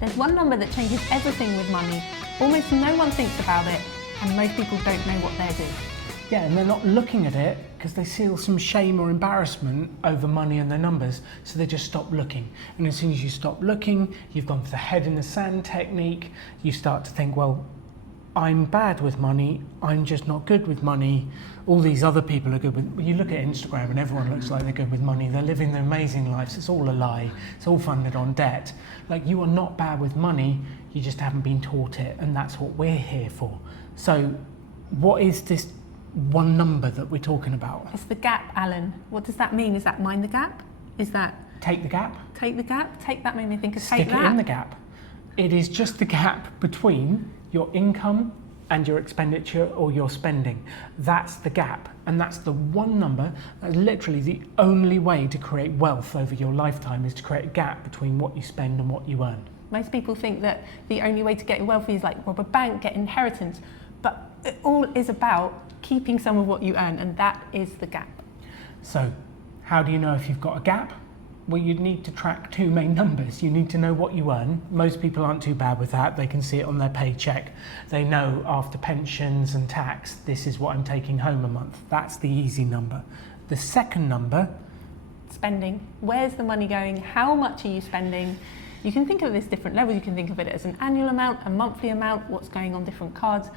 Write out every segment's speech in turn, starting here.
There's one number that changes everything with money. Almost no one thinks about it, and most people don't know what theirs is. Yeah, and they're not looking at it because they feel some shame or embarrassment over money and their numbers, so they just stop looking. And as soon as you stop looking, you've gone for the head in the sand technique, you start to think, well, I'm bad with money, I'm just not good with money. All these other people are good with, you look at Instagram and everyone looks like they're good with money, they're living their amazing lives, it's all a lie, it's all funded on debt. Like, you are not bad with money, you just haven't been taught it, and that's what we're here for. So what is this one number that we're talking about? It's the gap, Alan. What does that mean? Is that mind the gap? Is that Take the gap? take the gap? Take that made me think of Stick take it that. in the gap. It is just the gap between your income and your expenditure or your spending. That's the gap, and that's the one number. That's literally the only way to create wealth over your lifetime, is to create a gap between what you spend and what you earn. Most people think that the only way to get wealthy is like rob a bank, get inheritance, but it all is about keeping some of what you earn, and that is the gap. So how do you know if you've got a gap? Well, you need to track two main numbers. You need to know what you earn. Most people aren't too bad with that. They can see it on their paycheck. They know after pensions and tax, this is what I'm taking home a month. That's the easy number. The second number, Spending. Where's the money going? How much are you spending? You can think of this different levels. You can think of it as an annual amount, a monthly amount, what's going on different cards.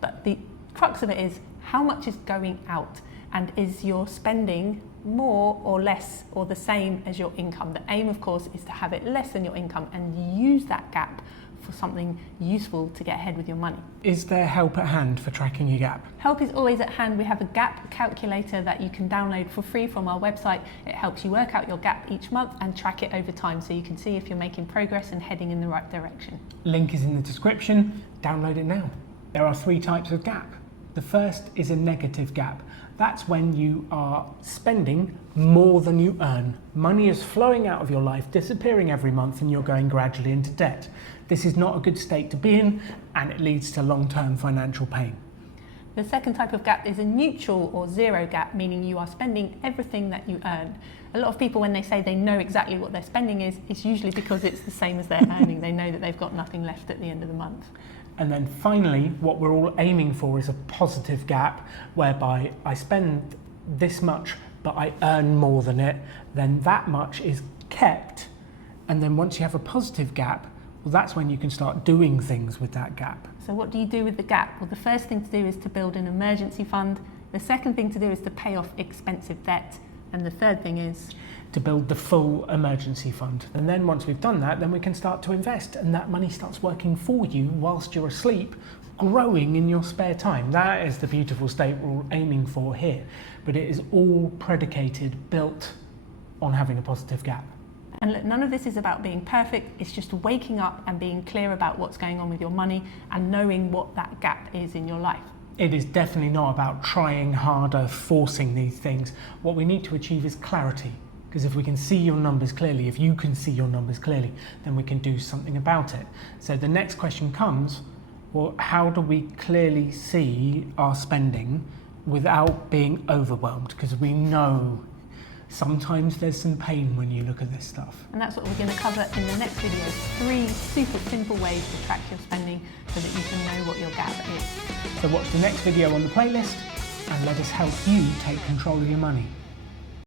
But the crux of it is how much is going out, and is your spending more or less or the same as your income? The aim, of course, is to have it less than your income and use that gap for something useful to get ahead with your money. is there help at hand for tracking your gap? Help is always at hand. We have a gap calculator that you can download for free from our website. It helps you work out your gap each month and track it over time, so you can see if you're making progress and heading in the right direction. Link is in the description. Download it now. There are three types of gap. The first is a negative gap. That's when you are spending more than you earn. Money is flowing out of your life, disappearing every month, and you're going gradually into debt. This is not a good state to be in, and it leads to long-term financial pain. The second type of gap is a neutral or zero gap, meaning you are spending everything that you earn. A lot of people, when they say they know exactly what their spending is, it's usually because it's the same as their earning. They know that they've got nothing left at the end of the month. And then finally, what we're all aiming for is a positive gap, whereby I spend this much, but I earn more than it, then that much is kept. And then once you have a positive gap, well, that's when you can start doing things with that gap. So what do you do with the gap? Well, the first thing to do is to build an emergency fund. The second thing to do is to pay off expensive debt. And the third thing is to build the full emergency fund. And then once we've done that, then we can start to invest, and that money starts working for you whilst you're asleep, growing in your spare time. That is the beautiful state we're all aiming for here. But it is all predicated, built on having a positive gap. And look, none of this is about being perfect. It's just waking up and being clear about what's going on with your money and knowing what that gap is in your life. It is definitely not about trying harder, forcing these things. What we need to achieve is clarity. Because if we can see your numbers clearly, if you can see your numbers clearly, then we can do something about it. So the next question comes, well, how do we clearly see our spending without being overwhelmed? Because we know sometimes there's some pain when you look at this stuff. And that's what we're going to cover in the next video. 3 super simple ways to track your spending so that you can know what your gap is. So watch the next video on the playlist and let us help you take control of your money.